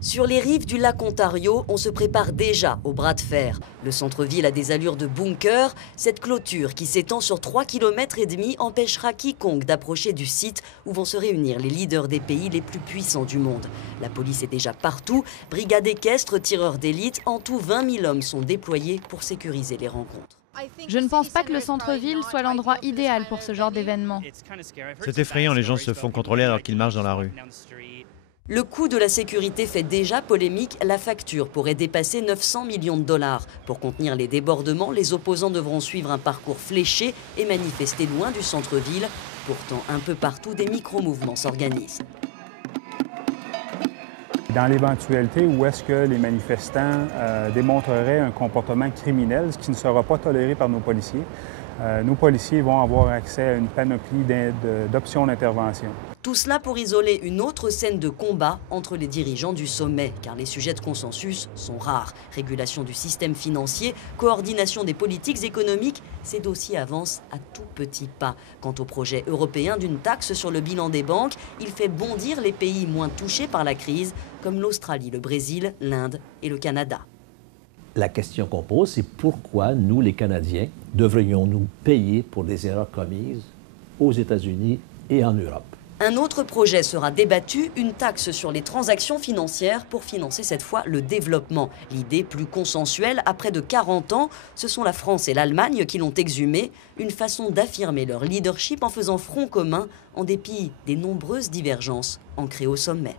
Sur les rives du lac Ontario, on se prépare déjà au bras de fer. Le centre-ville a des allures de bunker. Cette clôture qui s'étend sur 3,5 km empêchera quiconque d'approcher du site où vont se réunir les leaders des pays les plus puissants du monde. La police est déjà partout. Brigades équestres, tireurs d'élite, en tout 20 000 hommes sont déployés pour sécuriser les rencontres. Je ne pense pas que le centre-ville soit l'endroit idéal pour ce genre d'événement. C'est effrayant, les gens se font contrôler alors qu'ils marchent dans la rue. Le coût de la sécurité fait déjà polémique. La facture pourrait dépasser 900 millions de dollars. Pour contenir les débordements, les opposants devront suivre un parcours fléché et manifester loin du centre-ville. Pourtant, un peu partout, des micro-mouvements s'organisent. Dans l'éventualité où est-ce que les manifestants démontreraient un comportement criminel, ce qui ne sera pas toléré par nos policiers vont avoir accès à une panoplie d'options d'intervention. Tout cela pour isoler une autre scène de combat entre les dirigeants du sommet, car les sujets de consensus sont rares. Régulation du système financier, coordination des politiques économiques, ces dossiers avancent à tout petits pas. Quant au projet européen d'une taxe sur le bilan des banques, il fait bondir les pays moins touchés par la crise, comme l'Australie, le Brésil, l'Inde et le Canada. La question qu'on pose, c'est pourquoi nous, les Canadiens, devrions-nous payer pour des erreurs commises aux États-Unis et en Europe? Un autre projet sera débattu, une taxe sur les transactions financières pour financer cette fois le développement. L'idée plus consensuelle, après de 40 ans, ce sont la France et l'Allemagne qui l'ont exhumée. Une façon d'affirmer leur leadership en faisant front commun en dépit des nombreuses divergences ancrées au sommet.